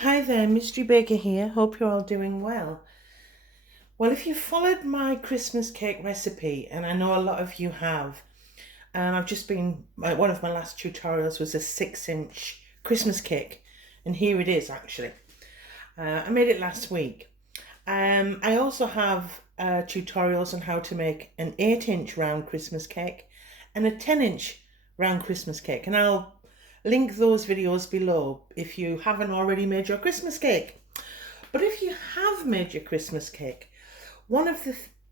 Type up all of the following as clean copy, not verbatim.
Hi there, Mystery Baker here. Hope you're all doing well. Well, if you followed my Christmas cake recipe, and I know a lot of you have, and I've just been, one of my last tutorials was a 6-inch Christmas cake, and here it is actually. I made it last week. I also have tutorials on how to make an 8-inch round Christmas cake and a 10-inch round Christmas cake, and I'll link those videos below if you haven't already made your Christmas cake. But if you have made your Christmas cake, one of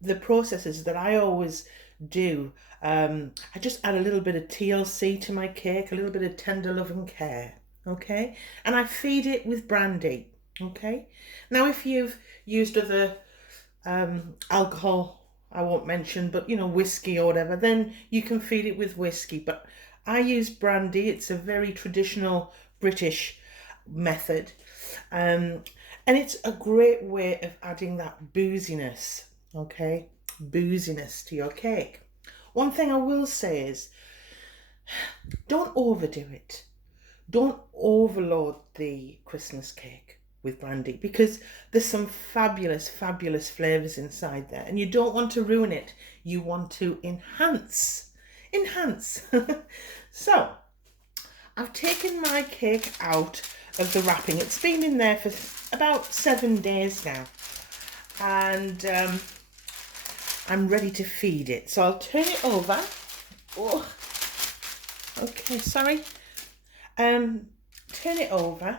the processes that I always do, I just add a little bit of TLC to my cake, a little bit of tender love and care, okay? And I feed it with brandy, okay? Now, if you've used other alcohol, I won't mention, but whiskey or whatever, then you can feed it with whiskey. But I use brandy. It's a very traditional British method. And it's a great way of adding that booziness, okay? Booziness to your cake. One thing I will say is don't overdo it. Don't overload the Christmas cake with brandy because there's some fabulous, fabulous flavours inside there and you don't want to ruin it. You want to enhance. So, I've taken my cake out of the wrapping. It's been in there for about 7 days now. And I'm ready to feed it. So I'll turn it over. Oh, okay, sorry. Turn it over.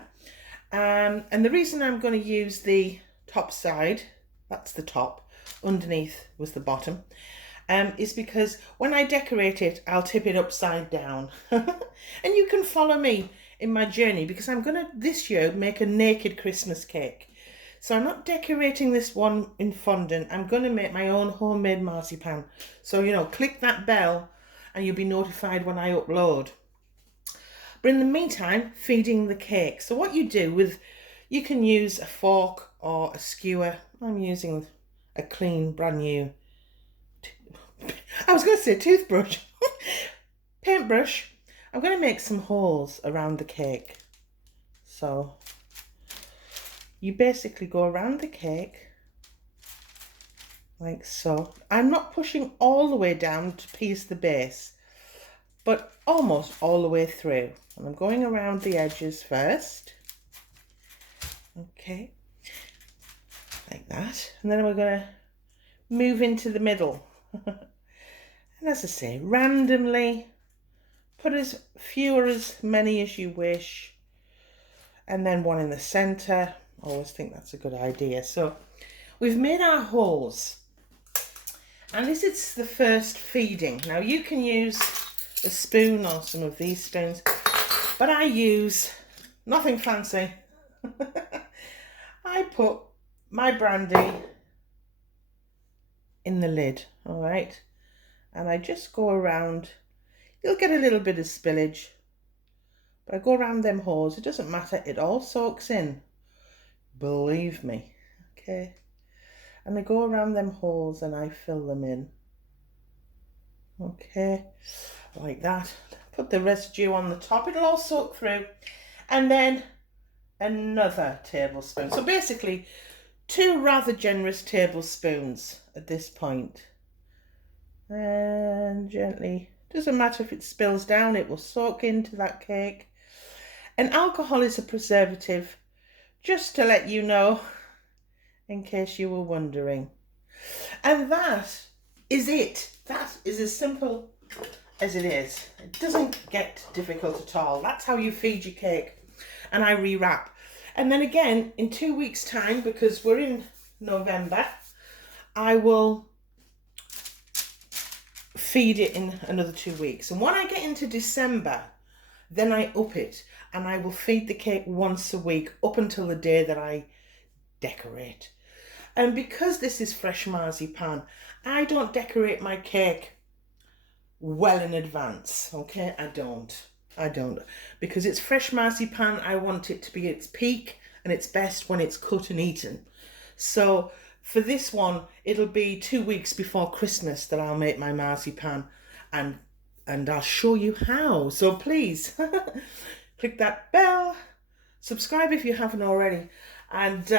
And the reason I'm going to use the top side, that's the top, underneath was the bottom, is because when I decorate it, I'll tip it upside down. And you can follow me in my journey because I'm going to, this year, make a naked Christmas cake. So I'm not decorating this one in fondant. I'm going to make my own homemade marzipan. So, click that bell and you'll be notified when I upload. But in the meantime, feeding the cake. So what you do you can use a fork or a skewer. I'm using a clean, brand new, I was going to say toothbrush, paintbrush. I'm going to make some holes around the cake. So you basically go around the cake like so. I'm not pushing all the way down to piece the base, but almost all the way through. And I'm going around the edges first. Okay, like that. And then we're going to move into the middle. And as I say, randomly, put as few or as many as you wish. And then one in the centre. I always think that's a good idea. So we've made our holes. And this is the first feeding. Now you can use a spoon or some of these spoons, but I use nothing fancy. I put my brandy in the lid, all right? And I just go around. You'll get a little bit of spillage, but I go around them holes. It doesn't matter. It all soaks in. Believe me, okay? And I go around them holes and I fill them in. Okay, like that. Put the residue on the top. It'll all soak through. And then another tablespoon. So basically 2 rather generous tablespoons at this point. And gently, doesn't matter if it spills down, it will soak into that cake. And alcohol is a preservative, just to let you know, in case you were wondering. And that is it. That is as simple as it is. It doesn't get difficult at all. That's how you feed your cake. And I rewrap. And then again, in 2 weeks' time, because we're in November, I will feed it in another 2 weeks. And when I get into December, then I up it and I will feed the cake once a week up until the day that I decorate. And because this is fresh marzipan, I don't decorate my cake well in advance, okay? I don't. Because it's fresh marzipan, I want it to be its peak and its best when it's cut and eaten. So for this one, it'll be 2 weeks before Christmas that I'll make my marzipan, and I'll show you how. So please, click that bell Subscribe if you haven't already. And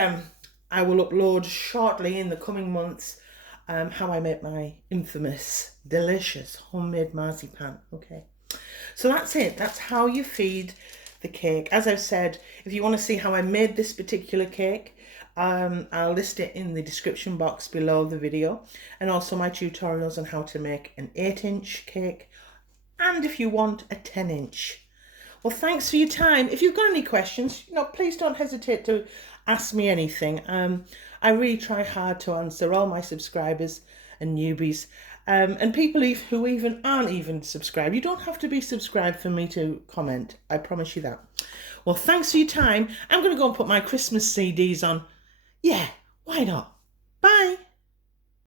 I will upload shortly in the coming months how I make my infamous, delicious homemade marzipan. Okay. So that's it. That's how you feed the cake. As I've said, if you want to see how I made this particular cake, I'll list it in the description box below the video, and also my tutorials on how to make an 8-inch cake, and if you want a 10-inch. Well, thanks for your time. If you've got any questions, please don't hesitate to ask me anything. I really try hard to answer all my subscribers and newbies, and people who even aren't even subscribed. You don't have to be subscribed for me to comment. I promise you that. Well, thanks for your time. I'm going to go and put my Christmas CDs on. Yeah, why not? Bye.